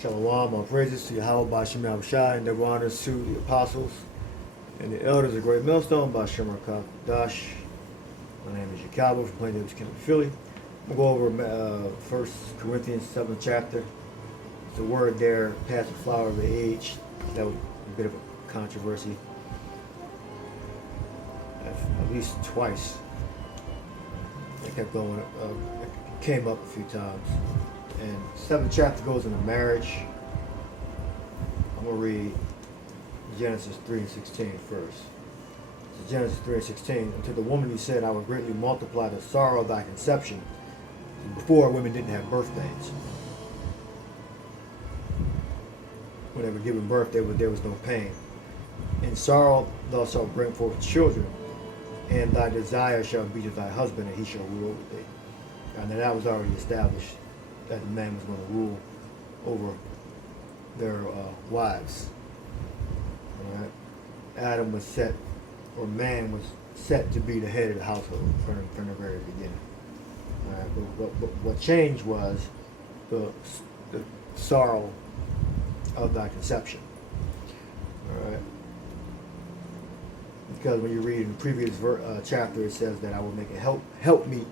Shalom, all praises to Yahweh by Shem Shai, and double honors to the apostles and the elders of Great Millstone by Shem Dash. My name is Yakalba from Plain Davis County, Philly. We'll go over 1 Corinthians 7th chapter. It's a word there, past the flower of the age. That was a bit of a controversy. At least twice. It kept going, it came up a few times. And 7th chapter goes into marriage. I'm going to read Genesis 3:16 first. So Genesis 3:16. Unto the woman he said, I will greatly multiply the sorrow of thy conception. Before, women didn't have birth pains. When they were giving birth, there was no pain. In sorrow thou shalt bring forth children, and thy desire shall be to thy husband, and he shall rule over thee. And then that was already established, that the man was going to rule over their wives. All right. Adam was set, or man was set to be the head of the household from the very beginning. All right. But what changed was the sorrow of thy conception. All right. Because when you read in the previous chapter, it says that I will make a help meet.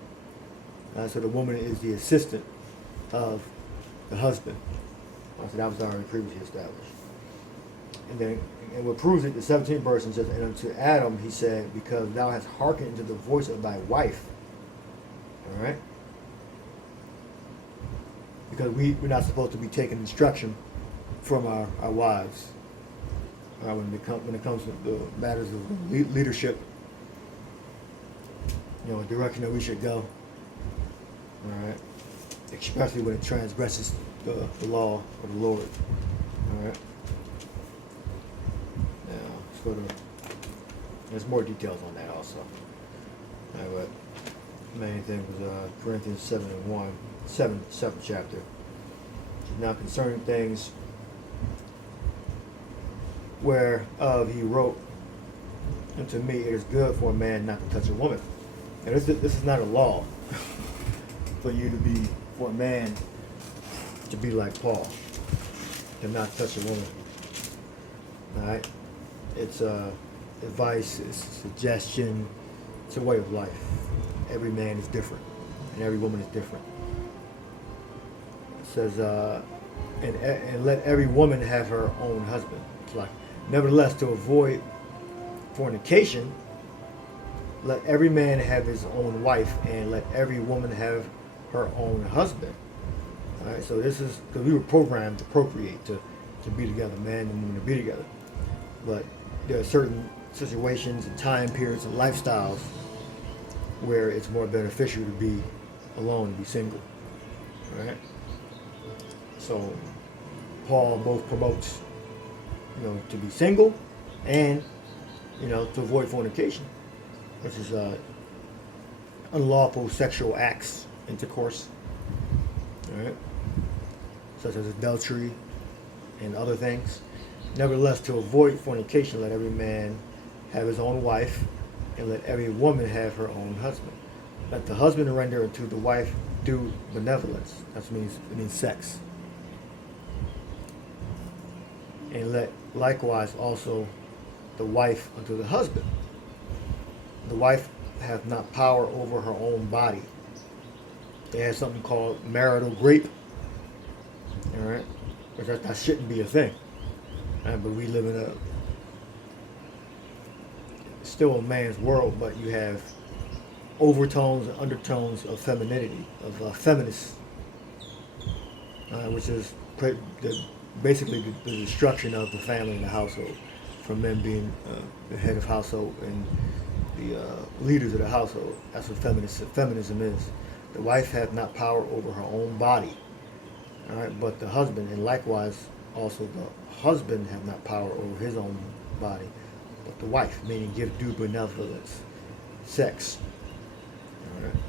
So the woman is the assistant of the husband. So that was already previously established. And what proves it, the 17th verse says, and unto Adam he said, because thou hast hearkened to the voice of thy wife. All right? Because we're not supposed to be taking instruction from our wives. When it comes to the matters of leadership, a direction that we should go. All right? Especially when it transgresses the law of the Lord. All right. Now, there's more details on that also. All right, but the main thing was Corinthians 7:1, 7th chapter. Now concerning things whereof he wrote unto me, it is good for a man not to touch a woman. And this is not a law for a man to be like Paul, to not touch a woman. All right, it's advice, it's suggestion, it's a way of life. Every man is different, and every woman is different. It says, and let every woman have her own husband. It's like, nevertheless, to avoid fornication, let every man have his own wife, and let every woman have her own husband. All right, so this is because we were programmed to procreate, to be together, man and woman to be together. But there are certain situations and time periods and lifestyles where it's more beneficial to be alone, to be single. All right. So Paul both promotes, to be single, and to avoid fornication, which is unlawful sexual acts, intercourse, all right, such as adultery and other things. Nevertheless, to avoid fornication, let every man have his own wife, and let every woman have her own husband. Let the husband render unto the wife due benevolence. That means sex. And let likewise also the wife unto the husband. The wife hath not power over her own body. They have something called marital rape. All right, but that shouldn't be a thing. Right? But we live in still a man's world, but you have overtones and undertones of femininity, of feminists, which is basically the destruction of the family and the household, from men being the head of household and the leaders of the household. That's what feminism is. The wife hath not power over her own body, all right, but the husband, and likewise also the husband hath not power over his own body, but the wife, meaning give due benevolence, sex. All right.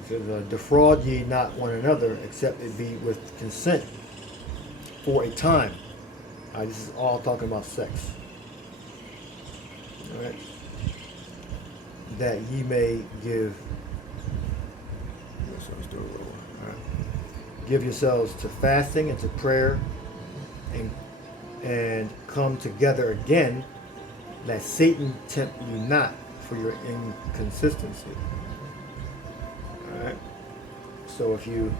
It says, defraud ye not one another, except it be with consent for a time. All right, this is all talking about sex. All right. That ye may give So let's do a roll. All right. Give yourselves to fasting and to prayer, and come together again, that Satan tempt you not for your inconsistency. All right. So if you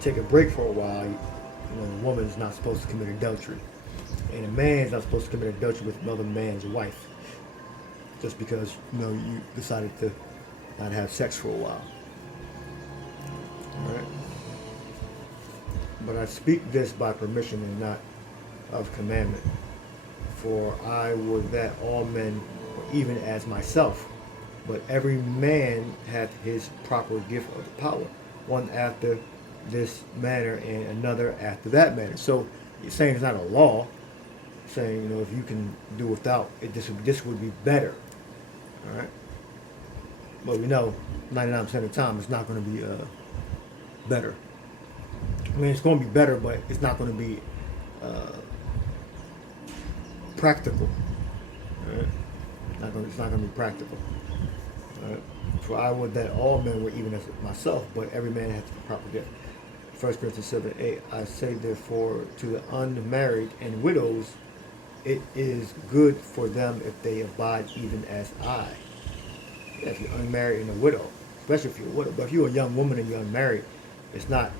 take a break for a while, a woman's not supposed to commit adultery, and a man's not supposed to commit adultery with another man's wife, just because you decided to not have sex for a while. All right. But I speak this by permission and not of commandment. For I would that all men were even as myself, but every man hath his proper gift of the power, one after this manner and another after that manner. So he's saying it's not a law, saying if you can do without it, this would be better. All right. But we know 99% of the time it's not going to be better. I mean, it's going to be better, but it's not going to be practical. Right? It's not going to be practical. Right? For I would that all men were even as myself, but every man hath the proper gift. 1 Corinthians 7:8. I say therefore to the unmarried and widows, it is good for them if they abide even as I. Yeah, if you're unmarried and a widow, especially if you're a widow. But if you're a young woman and you're unmarried, it's not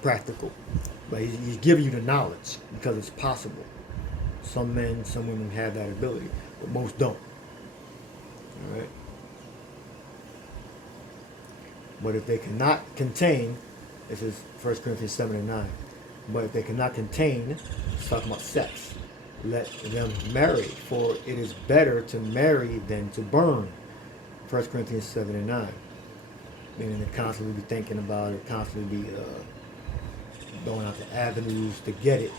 practical. But he's giving you the knowledge because it's possible. Some men, some women have that ability, but most don't. All right. But if they cannot contain, this is 1 Corinthians 7:9. But if they cannot contain, it's talking about sex, let them marry, for it is better to marry than to burn. 1 Corinthians 7:9. Meaning to constantly be thinking about it, constantly be going out to avenues to get it.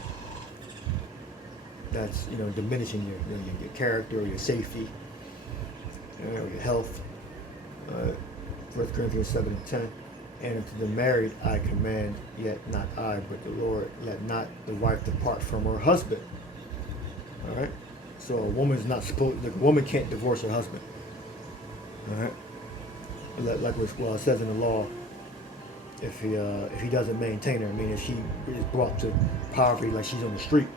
That's diminishing your character or your safety, or your health. 1 Corinthians 7:10. And unto the married I command, yet not I, but the Lord, let not the wife depart from her husband. All right. So a woman's not supposed. The woman can't divorce her husband. All right. Like it says in the law, if he doesn't maintain her, I mean, if she is brought to poverty, like she's on the street,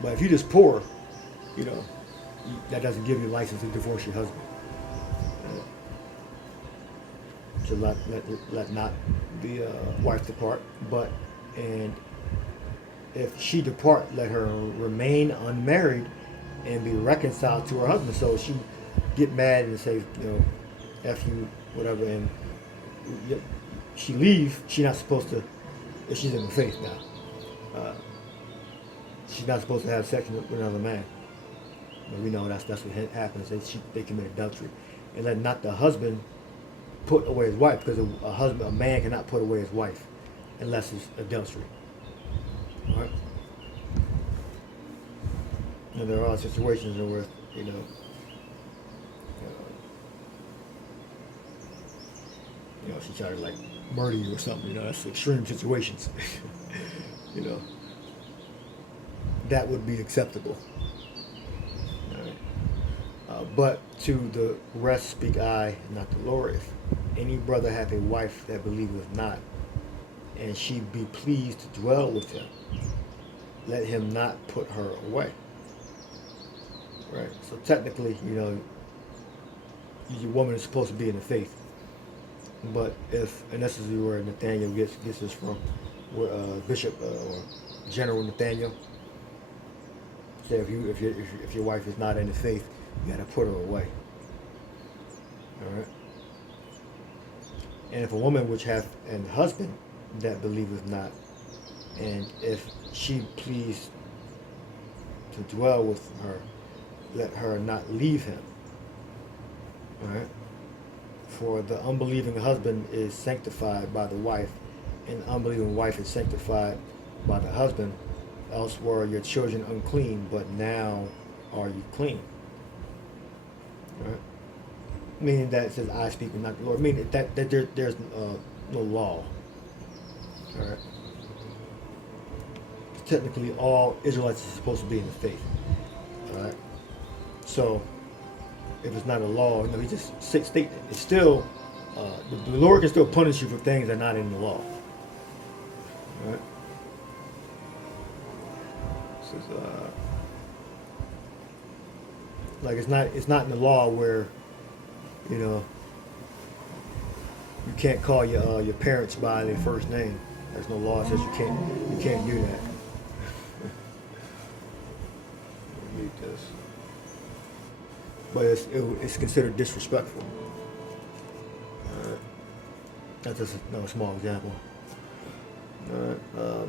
But if you just poor, that doesn't give you license to divorce your husband. So let not the wife depart, and if she depart, let her remain unmarried and be reconciled to her husband. So she get mad and say, F you, whatever, and she leave, she's not supposed to, if she's in the faith now, she's not supposed to have sex with another man. But we know that's what happens. They commit adultery. And let not the husband put away his wife, because a man cannot put away his wife unless it's adultery. All right? And there are situations where, she tried to murder you or something, that's extreme situations. That would be acceptable. All right. But to the rest speak I, not the Lord. If any brother hath a wife that believeth not, and she be pleased to dwell with him, let him not put her away. Right? So technically, your woman is supposed to be in the faith. But and this is where Nathaniel gets this from, where Bishop or General Nathaniel said, if your wife is not in the faith, you got to put her away. All right. And if a woman which hath an husband that believeth not, and if she please to dwell with her, let her not leave him. All right. For the unbelieving husband is sanctified by the wife, and the unbelieving wife is sanctified by the husband. Else were your children unclean, but now are you clean. Right? Meaning that it says, I speak and not the Lord. Meaning that there's no law. All right. Technically, all Israelites are supposed to be in the faith. All right. So, if it's not a law, he just states it. It's still the Lord can still punish you for things that are not in the law. All right? This is, like it's not in the law where, you know, you can't call your parents by their first name. There's no law that says you can't do that. Read this. But it's considered disrespectful. That's just another small example. Alright,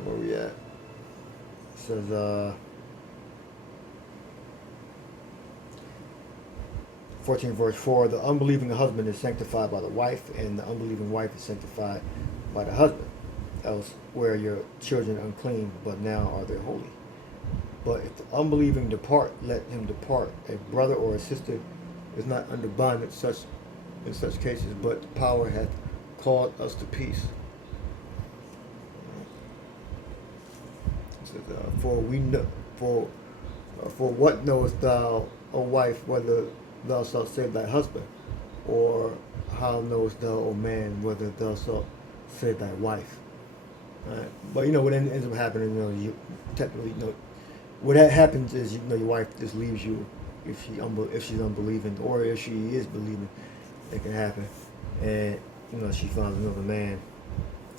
where we at? It says 14 verse 4, the unbelieving husband is sanctified by the wife, and the unbelieving wife is sanctified by the husband. Else were your children unclean, but now are they holy. But if the unbelieving depart, let him depart. A brother or a sister is not under bondage in such cases, but the power hath called us to peace. It says, for what knowest thou, O wife, whether thou shalt save thy husband? Or how knowest thou, O man, whether thou shalt save thy wife? Right. But you know what ends up happening, you know, you technically, you know, what happens is, you know, your wife just leaves you if she's unbelieving, or if she is believing. It can happen, and you know, she finds another man.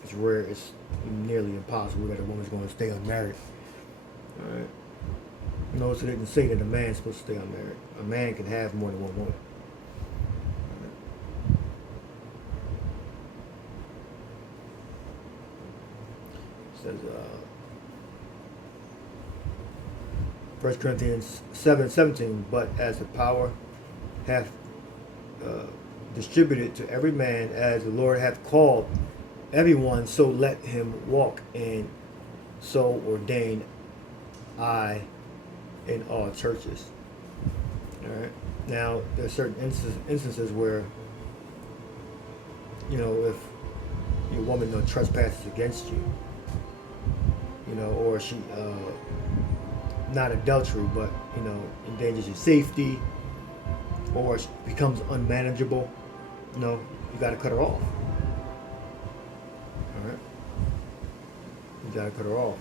It's rare. It's nearly impossible that a woman's going to stay unmarried. All right. Notice it didn't say that a man's supposed to stay unmarried. A man can have more than one woman. Says 1 Corinthians 7:17, but as the power hath distributed to every man as the Lord hath called everyone, so let him walk, and so ordain I in all churches. All right. Now there are certain instances where, you know, if your woman trespasses against you, you know, or she not adultery, but you know, endangers your safety, or she becomes unmanageable, you know, you got to cut her off. All right. You got to cut her off.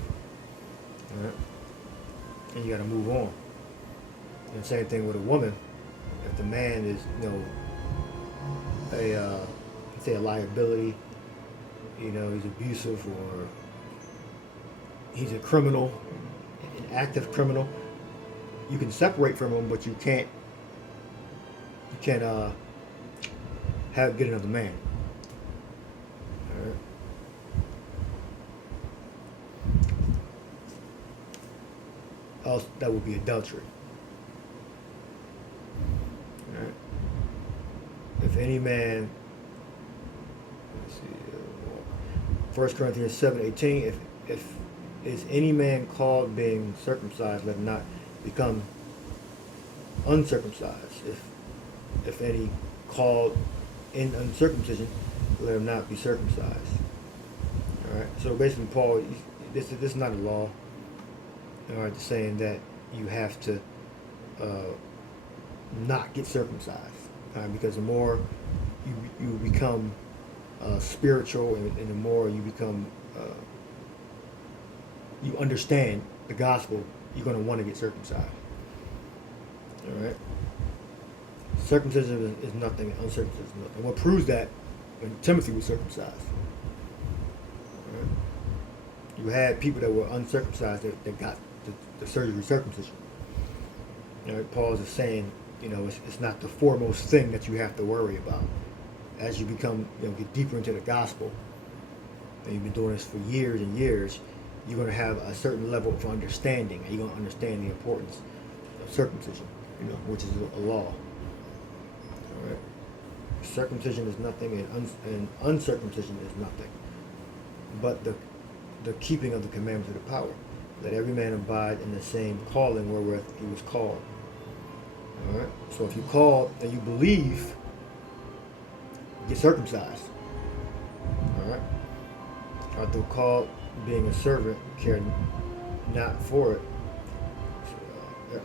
All right. And you got to move on. And same thing with a woman. If the man is, you know, a liability, you know, he's abusive, or he's a criminal, an active criminal, you can separate from him, but you can't get another man. All right. Else that would be adultery. All right. If any man, let's see, 1 Corinthians 7:18, if is any man called being circumcised, let him not become uncircumcised. If any called in uncircumcision, let him not be circumcised. All right. So basically, Paul, this is not a law. All right, saying that you have to not get circumcised, because the more you become spiritual, and the more you become you understand the gospel, you're going to want to get circumcised. All right. Circumcision is nothing, uncircumcision is nothing. What proves that, when Timothy was circumcised, all right, you had people that were uncircumcised that got the surgery circumcision. You know, Paul is saying, you know, it's not the foremost thing that you have to worry about. As you become, you know, get deeper into the gospel, and you've been doing this for years and years, you're going to have a certain level of understanding, and you're going to understand the importance of circumcision, you know, which is a law. All right. Circumcision is nothing, and uncircumcision is nothing, but the keeping of the commandments of the power. Let every man abide in the same calling wherewith he was called. All right. So if you call and you believe, get circumcised. All right. Art thou called being a servant, care not for it.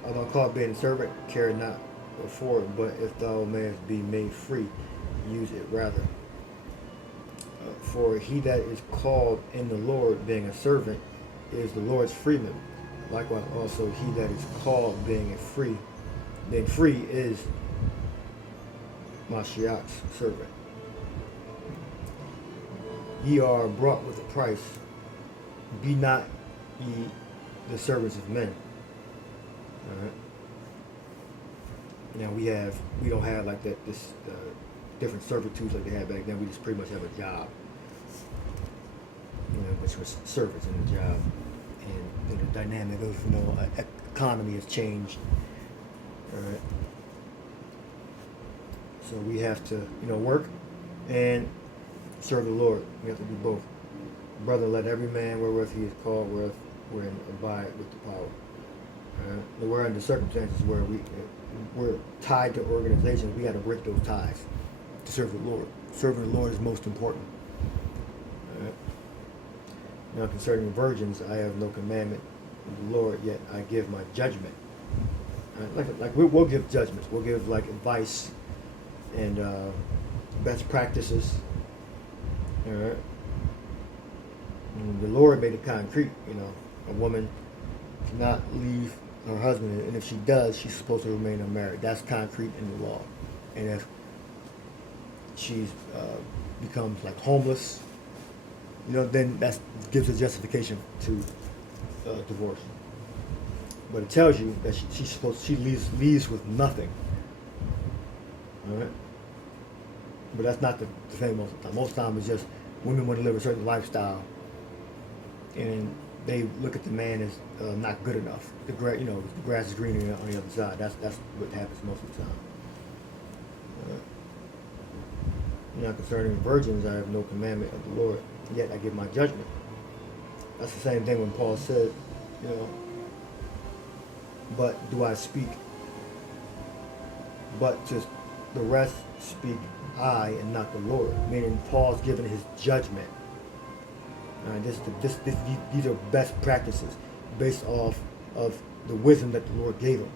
Art thou called being a servant, care not for it. But if thou mayest be made free, use it rather. For he that is called in the Lord, being a servant, is the Lord's freeman. Likewise also he that is called being free is Mashiach's servant. Ye are brought with a price. Be not ye the servants of men. Alright. Now we don't have like that this different servitudes like they had back then. We just pretty much have a job. Which was service in the job. And the dynamic of economy has changed. Alright. So we have to work and serve the Lord. We have to do both. Brother, let every man wherewith he is called wherein abide with the power. We're under circumstances where we're tied to organizations. We got to break those ties to serve the Lord. Serving the Lord is most important. Now concerning virgins, I have no commandment of the Lord, yet I give my judgment. Like we'll give judgments. We'll give like advice and best practices. All right. And the Lord made it concrete. A woman cannot leave her husband, and if she does, she's supposed to remain unmarried. That's concrete in the law. And if she becomes like homeless, then that gives a justification to divorce. But it tells you that she leaves with nothing. All right. But that's not the thing most of the time. Most of the time it's just women want to live a certain lifestyle, and they look at the man as not good enough. The grass is greener on the other side. That's what happens most of the time. Now concerning virgins, I have no commandment of the Lord, yet I give my judgment. That's the same thing when Paul said, but do I speak? But to the rest speak I and not the Lord. Meaning Paul's giving his judgment. These are best practices based off of the wisdom that the Lord gave him.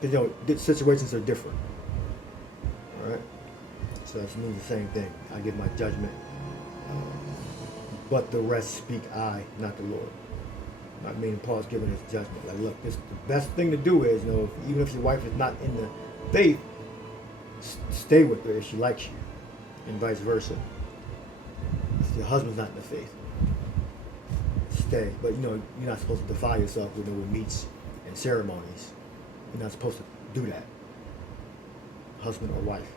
Because situations are different. All right. So that means the same thing. I give my judgment, but the rest speak I, not the Lord. I mean, Paul's giving his judgment. Like, look, the best thing to do is, even if your wife is not in the faith, stay with her if she likes you, and vice versa. If your husband's not in the faith, stay. But you're not supposed to defile yourself with meats and ceremonies. You're not supposed to do that. Husband or wife.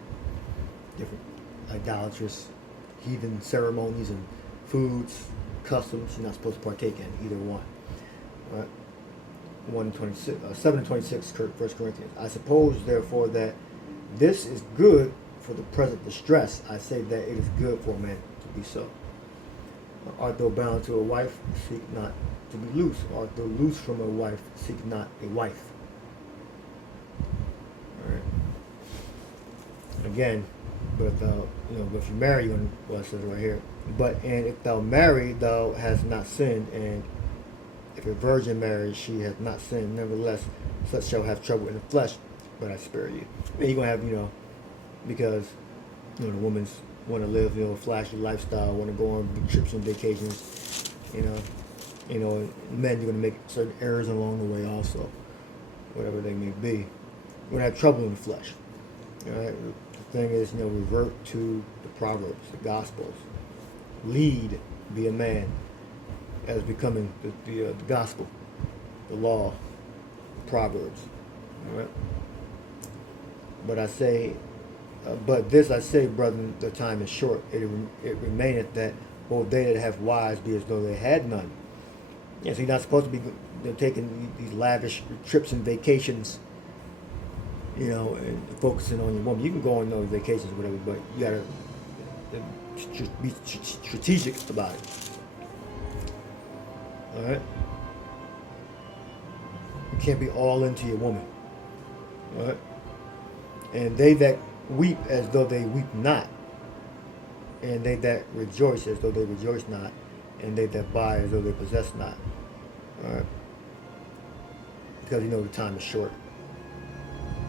Different idolatrous, heathen ceremonies and foods, customs. You're not supposed to partake in either one. Right? 7:26, 1 Corinthians. I suppose, therefore, that this is good for the present distress. I say that it is good for a man to be so. Art thou bound to a wife? Seek not to be loose. Art thou loose from a wife? Seek not a wife. All right. Again, but if you marry, it says right here. And if thou marry, thou hast not sinned, and if a virgin marries, she has not sinned. Nevertheless, such shall have trouble in the flesh, but I spare you. And you're gonna have, because the women's want to live, a flashy lifestyle, want to go on trips and vacations, men, you're gonna make certain errors along the way also, whatever they may be. You're gonna have trouble in the flesh. All right. The thing is, revert to the Proverbs, the Gospels. Lead, be a man, as becoming the Gospel, the law, the Proverbs. All right. But this I say, brethren, the time is short. It remaineth that both they that have wives be as though they had none. So you're not supposed to be taking these lavish trips and vacations, and focusing on your woman. You can go on those vacations or whatever, but you gotta be strategic about it. All right. You can't be all into your woman. All right. And they that weep as though they weep not, and they that rejoice as though they rejoice not, and they that buy as though they possess not. All right. Because the time is short.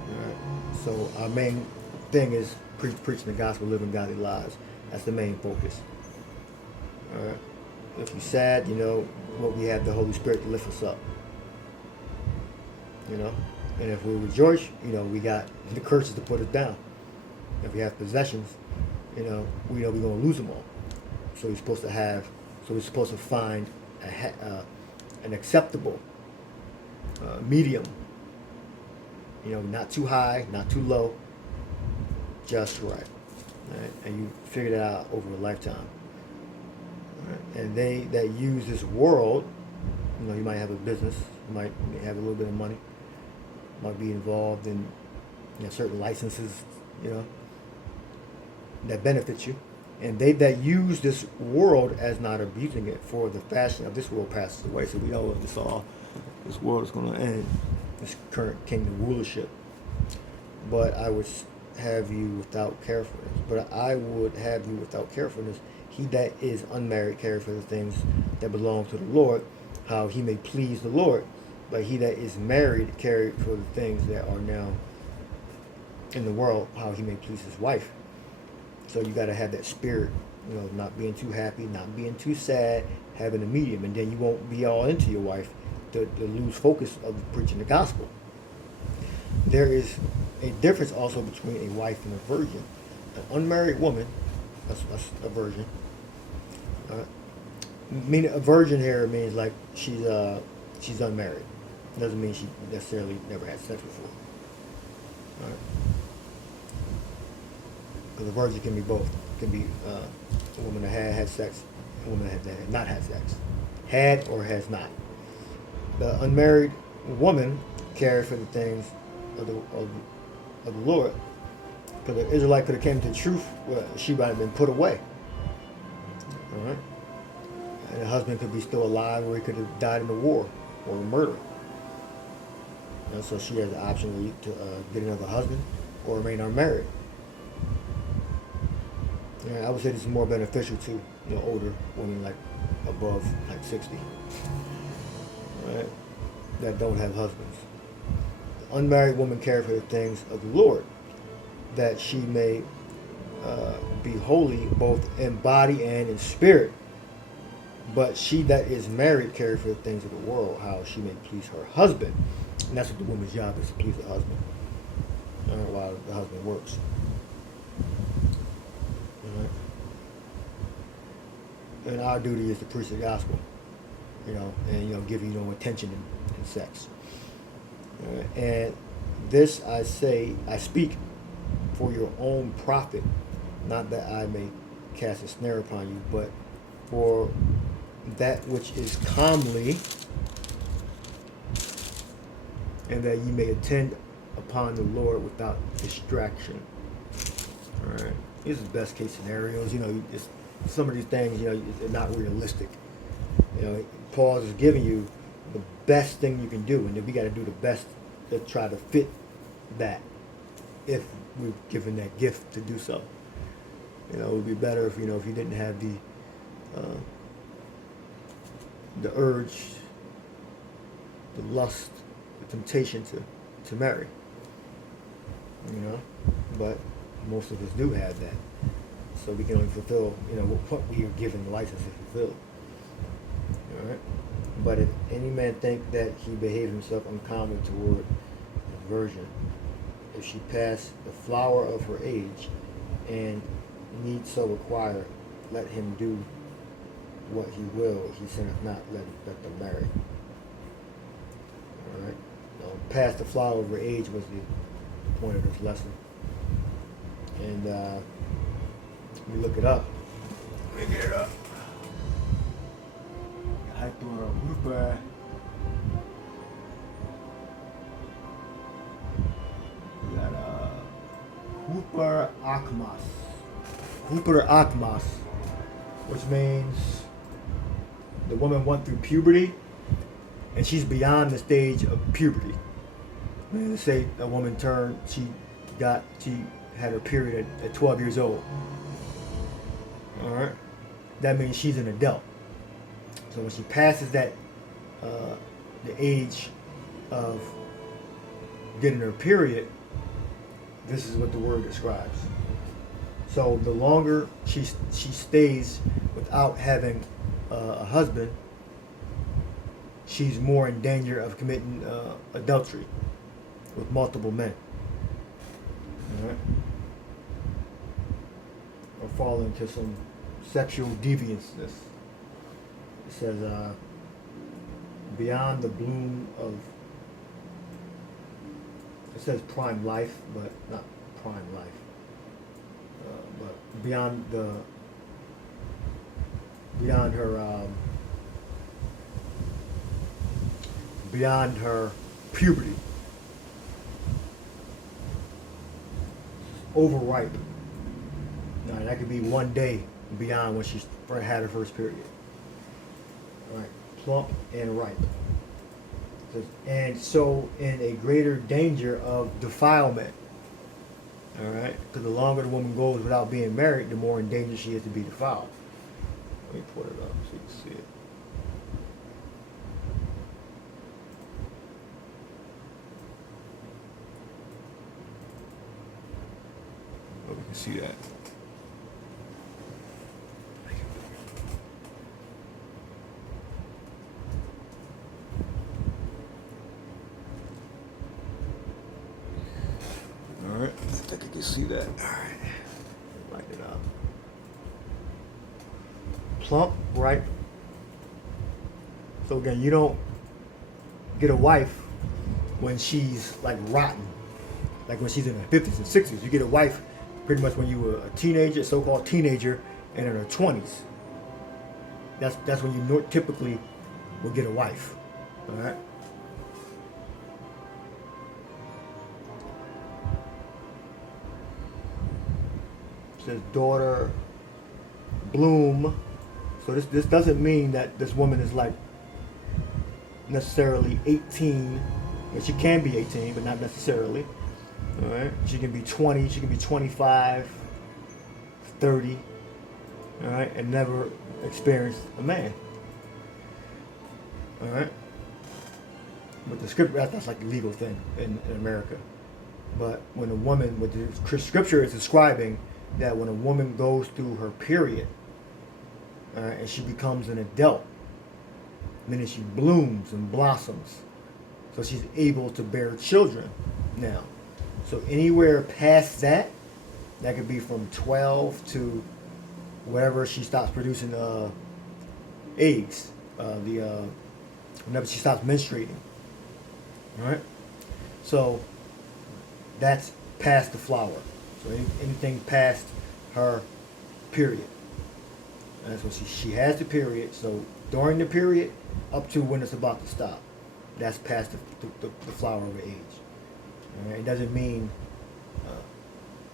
All right. So our main thing is preaching the gospel, living godly lives. That's the main focus. All right. If we're sad, what we have the Holy Spirit to lift us up. And if we rejoice, we got the curses to put us down. If we have possessions, we know we're going to lose them all. So we're supposed to find an acceptable medium. Not too high, not too low, just right. Right? And you figure that out over a lifetime. Right? And they that use this world, you might have a business, you might have a little bit of money, might be involved in certain licenses, that benefits you. And they that use this world as not abusing it, for the fashion of this world passes away. So we know this world is going to end, this current kingdom rulership. But I would have you without carefulness. But I would have you without carefulness. He that is unmarried carry for the things that belong to the Lord, how he may please the Lord. But he that is married carry for the things that are now in the world, how he may please his wife. So you got to have that spirit, not being too happy, not being too sad, having a medium. And then you won't be all into your wife to lose focus of preaching the gospel. There is a difference also between a wife and a virgin. An unmarried woman, a virgin. Meaning a virgin here means like she's unmarried. Doesn't mean she necessarily never had sex before. Because a virgin can be both. It can be a woman that had sex, a woman that had not had sex. Had or has not. The unmarried woman cared for the things of the Lord. Because the Israelite could have came to the truth, well, she might have been put away. All right? And the husband could be still alive, or he could have died in the war or a murder. And so she has the option to get another husband or remain unmarried. And I would say this is more beneficial to older women, like above 60, right? That don't have husbands. The unmarried woman cares for the things of the Lord, that she may be holy both in body and in spirit. But she that is married cares for the things of the world, how she may please her husband. And that's what the woman's job is, to please the husband, while the husband works. And our duty is to preach the gospel, and give you no attention in sex. And this I speak for your own profit, not that I may cast a snare upon you, but for that which is comely, and that ye may attend upon the Lord without distraction. All right, these are best case scenarios. Some of these things, they're not realistic. Paul is giving you the best thing you can do, and then we got to do the best to try to fit that, if we're given that gift to do so. It would be better if if you didn't have the urge, the lust, the temptation to marry. But most of us do have that. So we can only fulfill, what we are given the license to fulfill. All right. But if any man think that he behave himself uncommon toward a virgin, if she pass the flower of her age, and need so require, let him do what he will. He sinneth not, let them marry. All right. Pass the flower of her age was the point of this lesson. And we look it up. Let me get it up. I threw a Hooper. We got Hooper Akmas. Hooper Akmas, which means the woman went through puberty, and she's beyond the stage of puberty. Let's say a woman she had her period at 12 years old. All right, that means she's an adult. So when she passes that, the age of getting her period, this is what the word describes. So the longer she stays without having a husband, she's more in danger of committing adultery with multiple men. All right? Or fall into some sexual deviousness. It says, beyond the bloom of, it says prime life, but not prime life. But beyond her puberty, overripe. Now that could be one day beyond when she had her first period. All right, plump and ripe. And so in a greater danger of defilement. All right, because the longer the woman goes without being married, the more in danger she is to be defiled. Let me put it up so you can see it. Oh, we can see that. Alright, I think I can see that. Alright, light it up. Plump, ripe. So again, you don't get a wife when she's like rotten, like when she's in her 50s and 60s. You get a wife pretty much when you were a teenager, so-called teenager, and in her 20s. That's when you typically will get a wife. Alright. Says daughter bloom. So this doesn't mean that this woman is like necessarily 18. But she can be 18, but not necessarily. All right. She can be 20. She can be 25, 30. All right, and never experienced a man. All right. But the scripture, that's like a legal thing in America. But when a woman, what the scripture is describing, that when a woman goes through her period, and she becomes an adult, meaning she blooms and blossoms, so she's able to bear children now. So anywhere past that, that could be from 12 to wherever she stops producing eggs, whenever she stops menstruating. All right. So that's past the flower. So anything past her period. That's when she has the period. So during the period, up to when it's about to stop, that's past the flower of age. It doesn't mean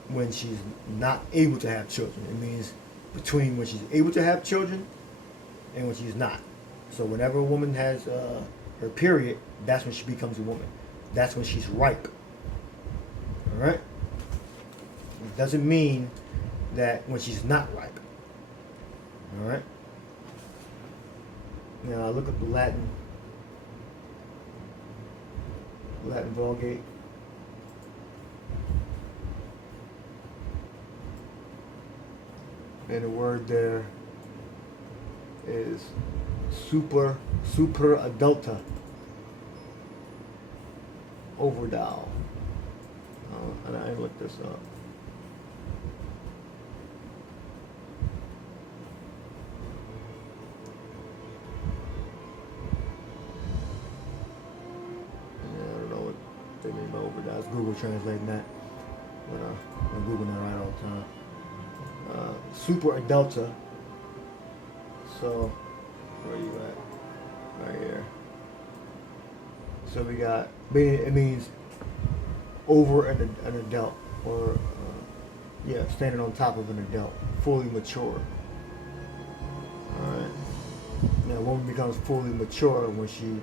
when she's not able to have children. It means between when she's able to have children and when she's not. So whenever a woman has her period, that's when she becomes a woman. That's when she's ripe. All right? It doesn't mean that when she's not ripe. All right? Now I look up the Latin Vulgate. And the word there is super adulta. Overdow. And I looked this up. That's Google translating that. But I'm Googling that right all the time. Super adulta. So where are you at? Right here. So we got, it means over an adult, or standing on top of an adult, fully mature. All right. Now, a woman becomes fully mature when she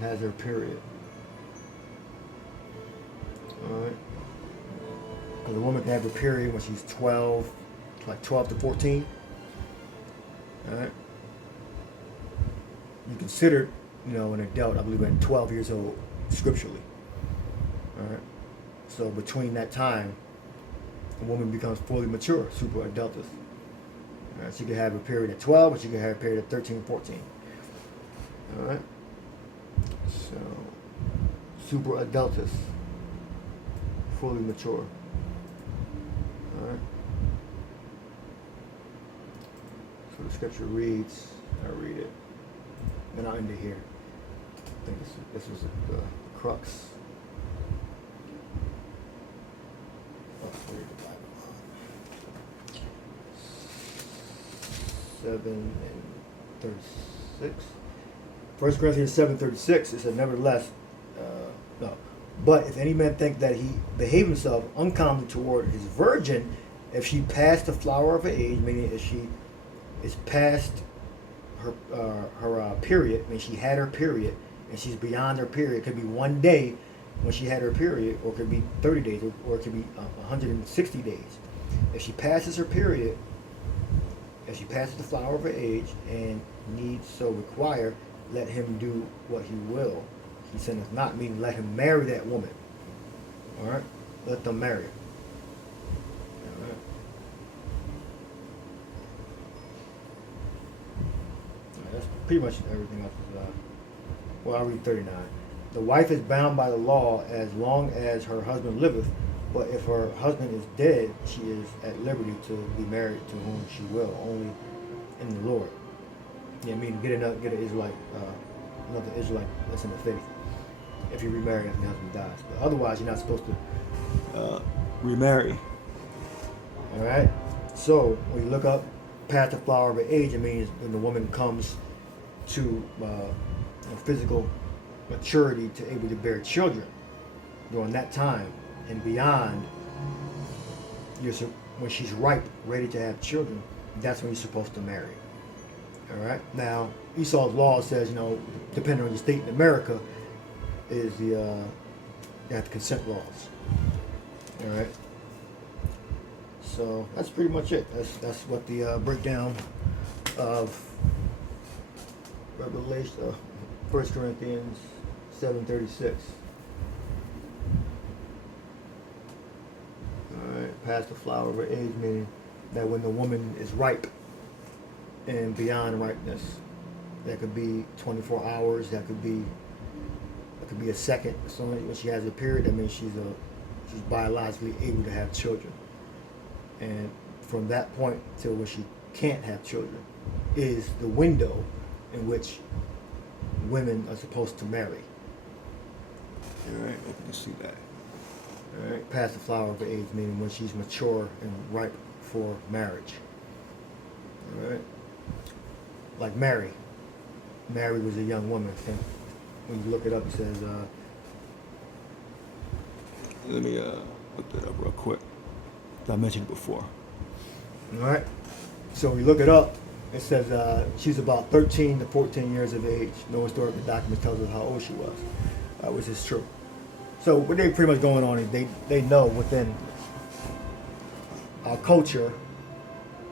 has her period. All right. Because a woman can have her period when she's 12, like 12 to 14. All right. You consider, an adult, I believe, at 12 years old, scripturally. All right. So between that time, a woman becomes fully mature, super adultus. She can have a period at 12, or she can have a period at 13, 14. All right. So, super adultus, fully mature. All right. So the scripture reads. I read it. Then I'll end it here. I think this was the crux. Read the Bible. 7:36. 1 Corinthians 7:36. It said, nevertheless, no. But if any man think that he behave himself uncommonly toward his virgin, if she passed the flower of her age, meaning if she is past her period, I mean she had her period, and she's beyond her period. It could be one day when she had her period, or it could be 30 days, or it could be 160 days. If she passes her period, if she passes the flower of her age, and needs so require, let him do what he will. He sinneth not, meaning let him marry that woman. All right, let them marry. All right. That's pretty much everything else. Well, I'll read 39. The wife is bound by the law as long as her husband liveth, but if her husband is dead, she is at liberty to be married to whom she will, only in the Lord. Yeah, I mean, get an Israelite, another Israelite that's in the faith, if you remarry after your husband dies. But otherwise, you're not supposed to remarry. All right. So when you look up past the flower of her age, it means when the woman comes to physical maturity to able to bear children. During that time and beyond, when she's ripe, ready to have children, that's when you're supposed to marry. All right. Now, Esau's law says, depending on your state in America, is you have the consent laws. All right. So that's pretty much it. That's what the breakdown of Revelation, 1 Corinthians 7:36. All right. Past the flower of her age, meaning that when the woman is ripe and beyond ripeness, that could be 24 hours. That could be a second. So when she has a period, that means she's biologically able to have children. And from that point till when she can't have children is the window in which women are supposed to marry. All right, I can see that. All right, past the flower of her age, meaning when she's mature and ripe for marriage. All right, like Mary. Mary was a young woman. I think when you look it up, it says. Let me look that up real quick. I mentioned it before. All right, so when you look it up, it says she's about 13 to 14 years of age. No historical document tells us how old she was, which is true. So what they're pretty much going on is they know within our culture,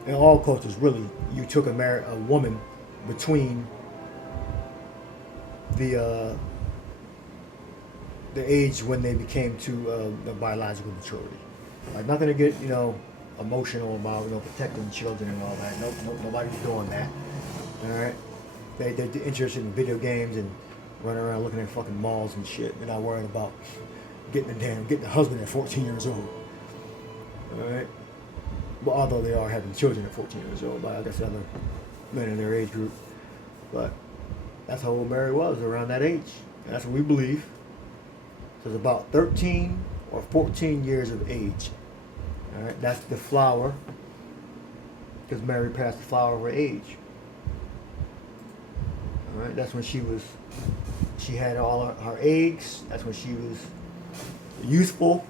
in all cultures really, you took a woman between the age when they became to the biological maturity. Like nothing to get emotional about protecting children and all that. Nope, nobody's doing that. All right, they're interested in video games and running around looking at fucking malls and shit. They're not worrying about getting a husband at 14 years old. All right, but although they are having children at 14 years old, by I guess other men in their age group. But that's how old Mary was, around that age. And that's what we believe. So it's about 13 or 14 years of age. All right, that's the flower, because Mary passed the flower of her age. All right, that's when she had all her eggs. That's when she was youthful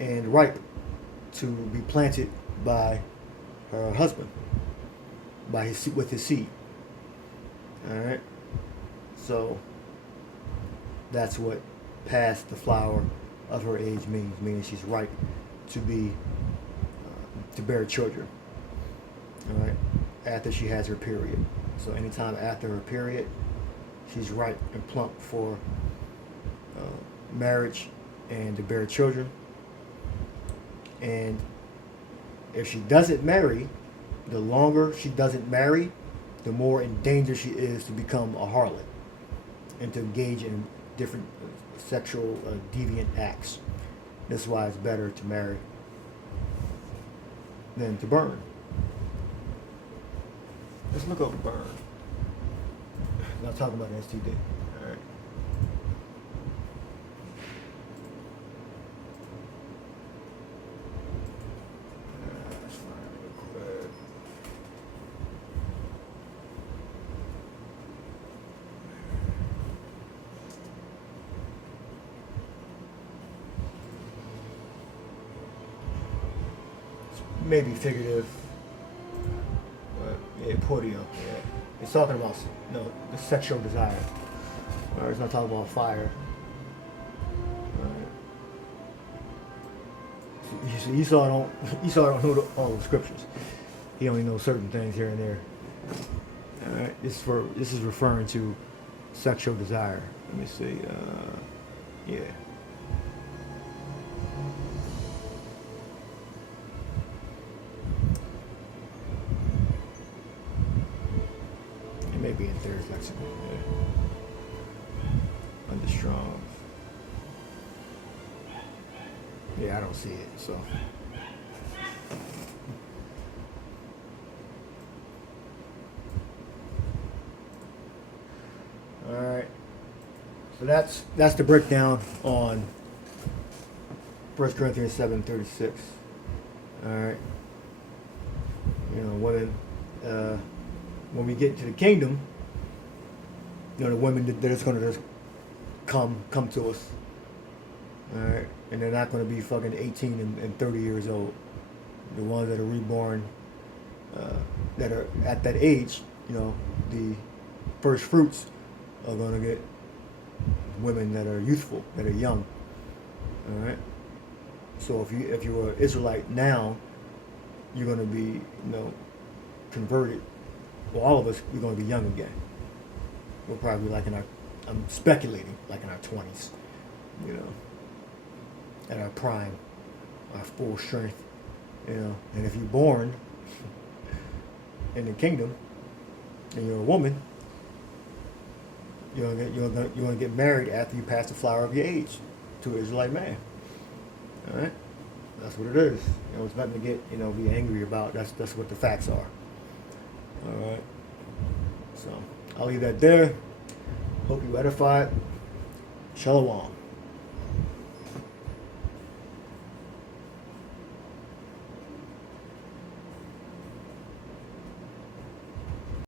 and ripe to be planted by her husband, with his seed. All right, so that's what past the flower of her age means, meaning she's ripe to bear children. All right, after she has her period. So anytime after her period, she's ripe and plump for marriage and to bear children. And if she doesn't marry, the longer she doesn't marry, the more in danger she is to become a harlot and to engage in different sexual deviant acts. That's why it's better to marry than to burn. Let's look up burn. Not talking about STD. All right. Let's find it real quick. Maybe figurative, but yeah, Puerto. Yeah, it's talking about the sexual desire. All right, it's not talking about fire. All right. So Esau don't know all the scriptures. He only knows certain things here and there. All right, this is referring to sexual desire. Let me see. Yeah. Maybe in third section. Yeah. Under Strong. Yeah, I don't see it, so. Alright. So that's the breakdown on 1 Corinthians 7:36. Alright. Women, when we get to the kingdom, the women that is going to just come to us, all right, and they're not going to be fucking 18 and 30 years old. The ones that are reborn, that are at that age, the first fruits are going to get women that are youthful, that are young, all right. So if you're an Israelite now, you're going to be, converted. Well, all of us, we're going to be young again. We're probably like I'm speculating, like in our 20s, at our prime, our full strength, And if you're born in the kingdom and you're a woman, you're gonna get married after you pass the flower of your age to an Israelite man. All right, that's what it is. It's nothing to get be angry about. That's what the facts are. All right. So I'll leave that there. Hope you edified. Shalom.